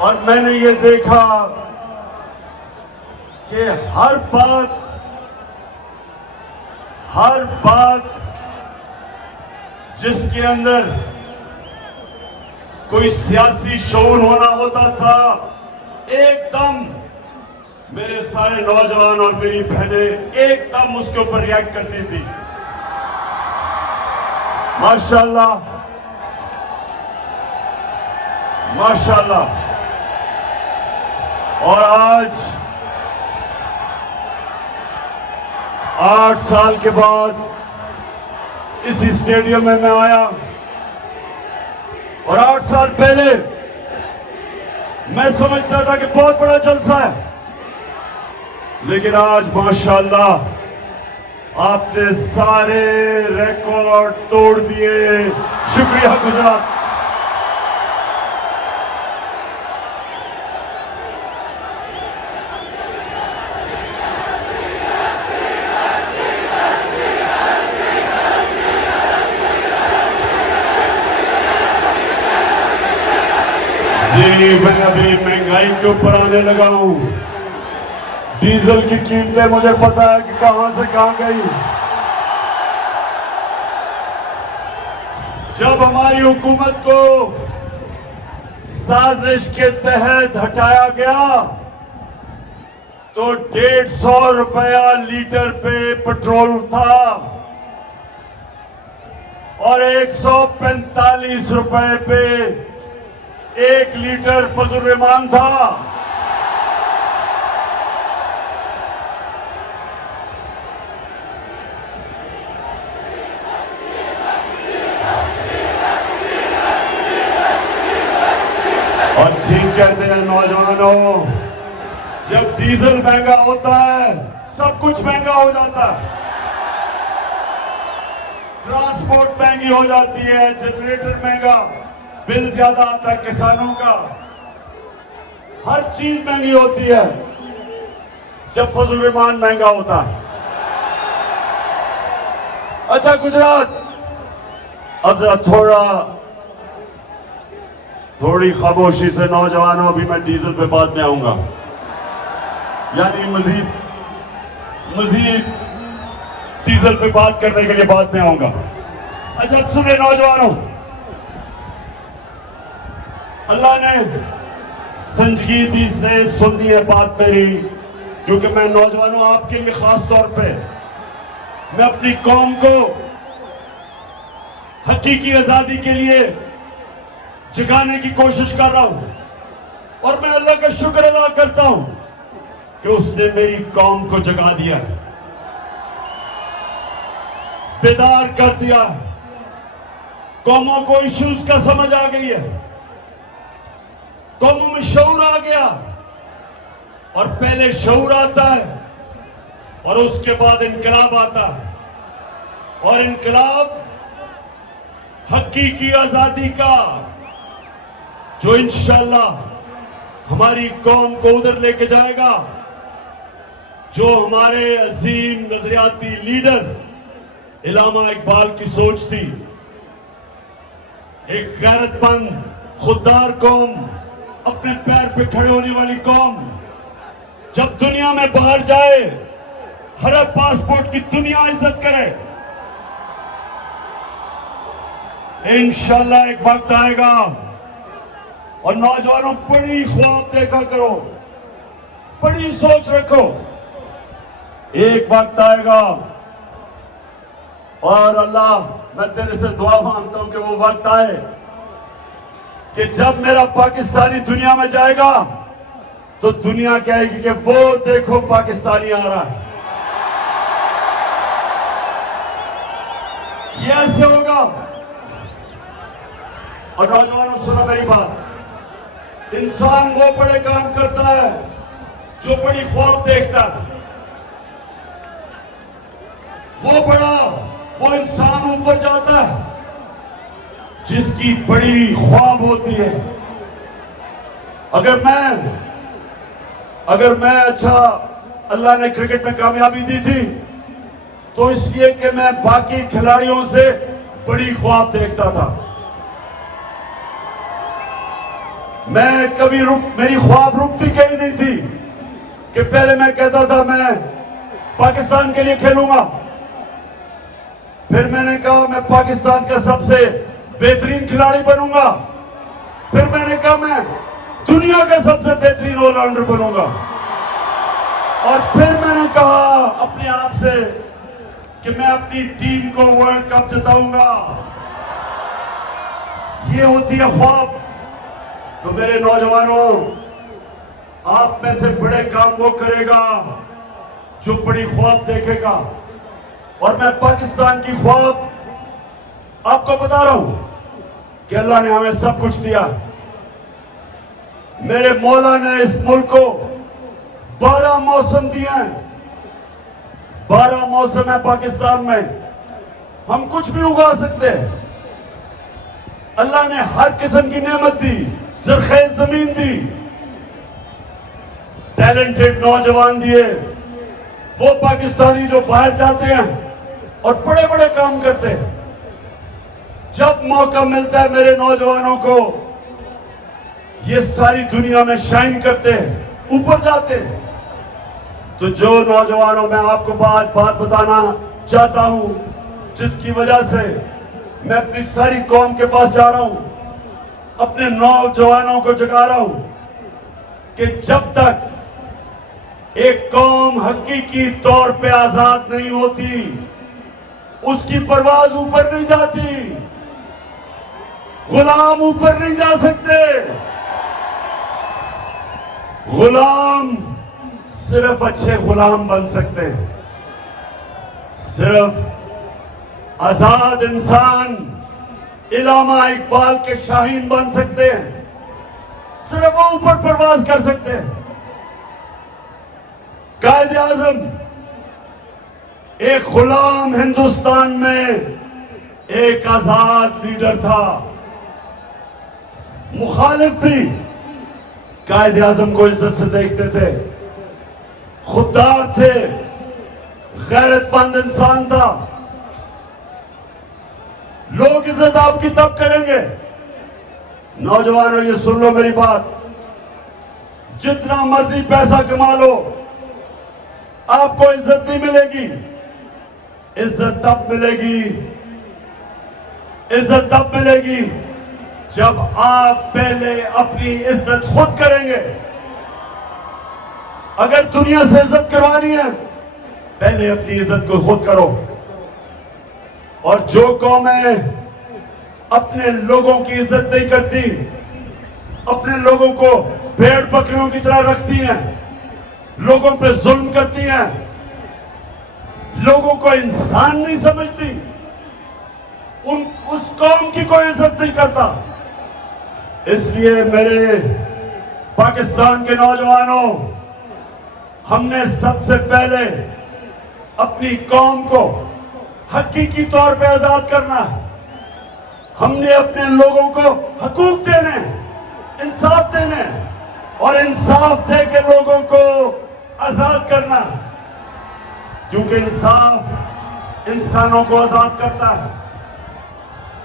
और मैंने ये देखा कि हर बात जिसके अंदर कोई सियासी शऊर होना होता था, एकदम मेरे सारे नौजवान और मेरी बहनें एकदम उसके ऊपर रिएक्ट करती थी। माशाल्लाह, माशाल्लाह। और आज 8 साल के बाद इसी स्टेडियम में मैं आया, और 8 साल पहले मैं समझता था कि बहुत बड़ा जलसा है, लेकिन आज माशाल्लाह आपने सारे रिकॉर्ड तोड़ दिए। शुक्रिया गुजरात। जी, मैं अभी महंगाई के ऊपर आने लगा हूं। डीजल की कीमतें मुझे पता है कि कहां से कहां गई। जब हमारी हुकूमत को साजिश के तहत हटाया गया तो 150 रुपया लीटर पे पेट्रोल था और 145 रुपए पे 1 लीटर फजल रहमान था। और ठीक कहते हैं नौजवानों, जब डीजल महंगा होता है सब कुछ महंगा हो जाता है। ट्रांसपोर्ट महंगी हो जाती है, जनरेटर महंगा, बिल ज्यादा आता है किसानों का, हर चीज महंगी होती है जब फजल रहमान महंगा होता है। अच्छा गुजरात, अब जरा थोड़ी खामोशी से नौजवानों, अभी मैं डीजल पे बाद में आऊंगा, यानी मजीद डीजल पे बात करने के लिए बाद में आऊंगा। अच्छा अब सुने नौजवानों, अल्लाह ने संजीदगी से सुननी है बात मेरी, क्योंकि मैं नौजवानों आपके लिए खास तौर पे मैं अपनी कौम को हकीकी आजादी के लिए जगाने की कोशिश कर रहा हूं, और मैं अल्लाह का शुक्र अदा करता हूं कि उसने मेरी कौम को जगा दिया, बेदार कर दिया। कौमों को इश्यूज का समझ आ गई है, कौमों में शऊर आ गया, और पहले शऊर आता है और उसके बाद इनकलाब आता है, और इनकलाब हकीकी आजादी का, जो इंशाअल्लाह हमारी कौम को उधर लेके जाएगा जो हमारे अजीम नजरियाती लीडर इलामा इकबाल की सोच थी। एक गैरतमंद खुददार कौम, अपने पैर पे खड़े होने वाली कौम, जब दुनिया में बाहर जाए हर पासपोर्ट की दुनिया इज्जत करे। इंशाअल्लाह एक वक्त आएगा, और नौजवानों बड़ी ख्वाब देखा करो, बड़ी सोच रखो। एक वक्त आएगा, और अल्लाह मैं तेरे से दुआ मांगता हूं कि वो वक्त आए कि जब मेरा पाकिस्तानी दुनिया में जाएगा तो दुनिया कहेगी कि वो देखो पाकिस्तानी आ रहा है। ये ऐसे होगा। और नौजवानों सुनो मेरी बात, इंसान वो बड़े काम करता है जो बड़ी ख्वाब देखता है। वो इंसान ऊपर जाता है जिसकी बड़ी ख्वाब होती है। अगर मैं अच्छा, अल्लाह ने क्रिकेट में कामयाबी दी थी तो इसलिए कि मैं बाकी खिलाड़ियों से बड़ी ख्वाब देखता था। मैं कभी मेरी ख्वाब रुकती कहीं नहीं थी कि पहले मैं कहता था मैं पाकिस्तान के लिए खेलूंगा, फिर मैंने कहा मैं पाकिस्तान का सबसे बेहतरीन खिलाड़ी बनूंगा, फिर मैंने कहा मैं दुनिया का सबसे बेहतरीन ऑलराउंडर बनूंगा, और फिर मैंने कहा अपने आप से कि मैं अपनी टीम को वर्ल्ड कप जिताऊंगा। ये होती है ख्वाब। तो मेरे नौजवानों, आप में से बड़े काम वो करेगा जो बड़ी ख्वाब देखेगा, और मैं पाकिस्तान की ख्वाब आपको बता रहा हूं कि अल्लाह ने हमें सब कुछ दिया। मेरे मौला ने इस मुल्क को 12 मौसम दिए हैं। 12 मौसम है पाकिस्तान में, हम कुछ भी उगा सकते हैं। अल्लाह ने हर किस्म की नेमत दी, ज़रख़ेज़ जमीन दी, टैलेंटेड नौजवान दिए। वो पाकिस्तानी जो बाहर जाते हैं और बड़े बड़े काम करते हैं, जब मौका मिलता है मेरे नौजवानों को, ये सारी दुनिया में शाइन करते हैं, ऊपर जाते हैं। तो जो नौजवानों, मैं आपको बात बताना चाहता हूं, जिसकी वजह से मैं अपनी सारी कौम के पास जा रहा हूं, अपने नौजवानों को जगा रहा हूं कि जब तक एक कौम हकीकी तौर पे आजाद नहीं होती, उसकी परवाज ऊपर नहीं जाती। गुलाम ऊपर नहीं जा सकते। गुलाम सिर्फ अच्छे गुलाम बन सकते हैं। सिर्फ आजाद इंसान इलामा इकबाल के शाहीन बन सकते हैं। सिर्फ वो ऊपर परवाज कर सकते हैं। कायदे आजम एक गुलाम हिंदुस्तान में एक आजाद लीडर था। मुखालिफ भी कायदे आजम को इज्जत से देखते थे, खुददार थे, गैरतमंद इंसान था। लोग इज्जत आपकी तब करेंगे, नौजवानों ये सुन लो मेरी बात, जितना मर्जी पैसा कमा लो, आपको इज्जत नहीं मिलेगी। इज्जत तब मिलेगी, इज्जत तब मिलेगी जब आप पहले अपनी इज्जत खुद करेंगे। अगर दुनिया से इज्जत करवानी है, पहले अपनी इज्जत को खुद करो। और जो कौमें अपने लोगों की इज्जत नहीं करती, अपने लोगों को भेड़ बकरियों की तरह रखती हैं, लोगों पे जुल्म करती हैं, लोगों को इंसान नहीं समझती, उस कौम की कोई इज्जत नहीं करता। इसलिए मेरे पाकिस्तान के नौजवानों, हमने सबसे पहले अपनी कौम को हकीकी तौर पे आजाद करना है। हमने अपने लोगों को हकूक देने, इंसाफ देने, और इंसाफ दे के लोगों को आजाद करना, क्योंकि इंसाफ इंसानों को आजाद करता है।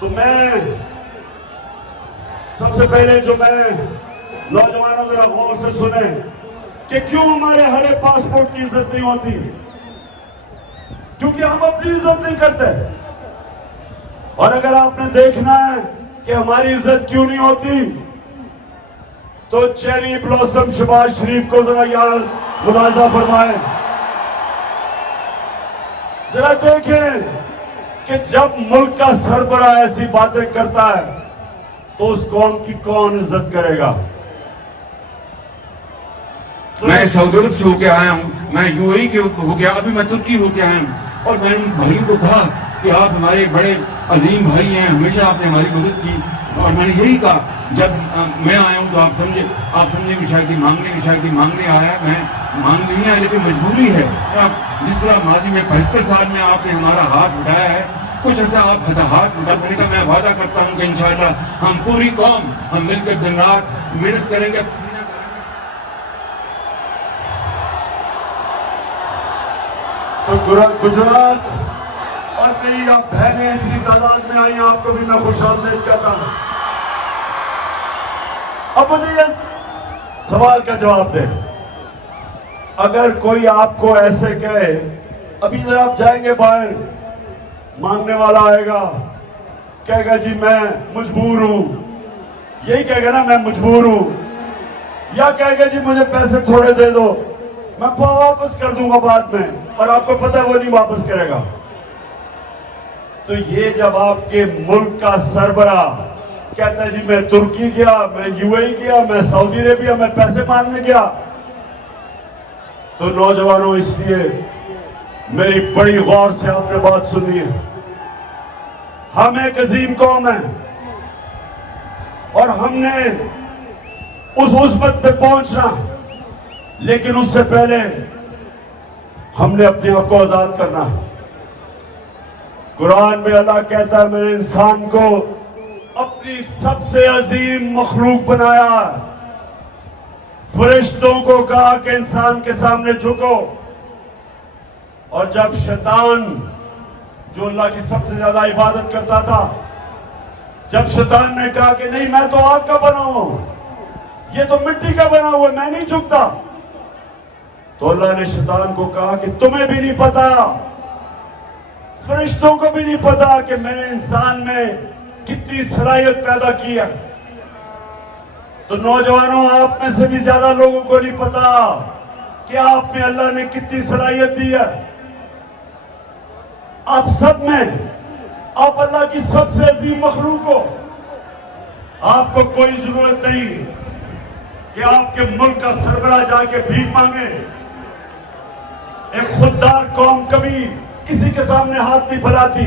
तो मैं सबसे पहले जो मैं नौजवानों जरा गौर से सुने कि क्यों हमारे हरे पासपोर्ट की इज्जत नहीं होती, क्योंकि हम अपनी इज्जत नहीं करते। और अगर आपने देखना है कि हमारी इज्जत क्यों नहीं होती, तो चेरी ब्लॉसम शहबाज शरीफ को जरा याद मुलाजा फरमाएं। जरा देखें कि जब मुल्क का सरबरा ऐसी बातें करता है तो उस कौम की कौन इज्जत करेगा। मैं सऊदी अरब से होके आया हूँ, मैं यूएई के हो गया, अभी मैं तुर्की होके आया हूँ। और मैंने उन भाइयों को कहा कि आप हमारे बड़े अजीम भाई हैं, हमेशा आपने हमारी मदद की। और मैंने यही कहा, जब मैं आया हूँ तो आप समझे कि शायद मांगने आया, मैं मांग नहीं आया, लेकिन मजबूरी है। आप जिस तरह माजी में 75 साल में आपने हमारा हाथ उठाया है, कुछ ऐसा आप हाथ उठाने का मैं वादा करता हूँ कि इंशाअल्लाह हम पूरी कौम हम मिलकर दिन रात मेहनत करेंगे। तो गुजरात और मेरी आप बहनें इतनी तादाद में आई, आपको भी मैं खुशामदीद कहता हूं। अब मुझे ये सवाल का जवाब दे, अगर कोई आपको ऐसे कहे, अभी जब आप जाएंगे बाहर, मांगने वाला आएगा, कहेगा जी मैं मजबूर हूं, यही कहेगा ना मैं मजबूर हूं, या कहेगा जी मुझे पैसे थोड़े दे दो, मैं वापस कर दूंगा बाद में, और आपको पता है वो नहीं वापस करेगा। तो ये जब आपके मुल्क का सरबरा कहता है जी मैं तुर्की गया, मैं यूएई गया, मैं सऊदी अरेबिया, मैं पैसे मांगने गया, तो नौजवानों इसलिए मेरी बड़ी गौर से आपने बात सुनी है। हम एक अजीम कौम है और हमने उस उस्मत पे पहुंचना, लेकिन उससे पहले हमने अपने आप को आजाद करना। कुरान में अल्लाह कहता है मैंने इंसान को अपनी सबसे अजीम मखलूक बनाया। फरिश्तों को कहा कि इंसान के सामने झुको, और जब शैतान जो अल्लाह की सबसे ज्यादा इबादत करता था, जब शैतान ने कहा कि नहीं मैं तो आग का बना हूं, ये तो मिट्टी का बना हुआ, मैं नहीं झुकता, तो अल्लाह ने शैतान को कहा कि तुम्हें भी नहीं पता, फरिश्तों को भी नहीं पता कि मैंने इंसान में कितनी सलाहियत पैदा की है। तो नौजवानों, आप में से भी ज्यादा लोगों को नहीं पता कि आप में अल्लाह ने कितनी सलाहियत दी है। आप सब में, आप अल्लाह की सबसे अजीम मखलूक हो। आपको कोई जरूरत नहीं कि आपके मुल्क का सरबराह जाके भीख मांगे। एक खुददार कौम कभी किसी के सामने हाथ नहीं फैलाती।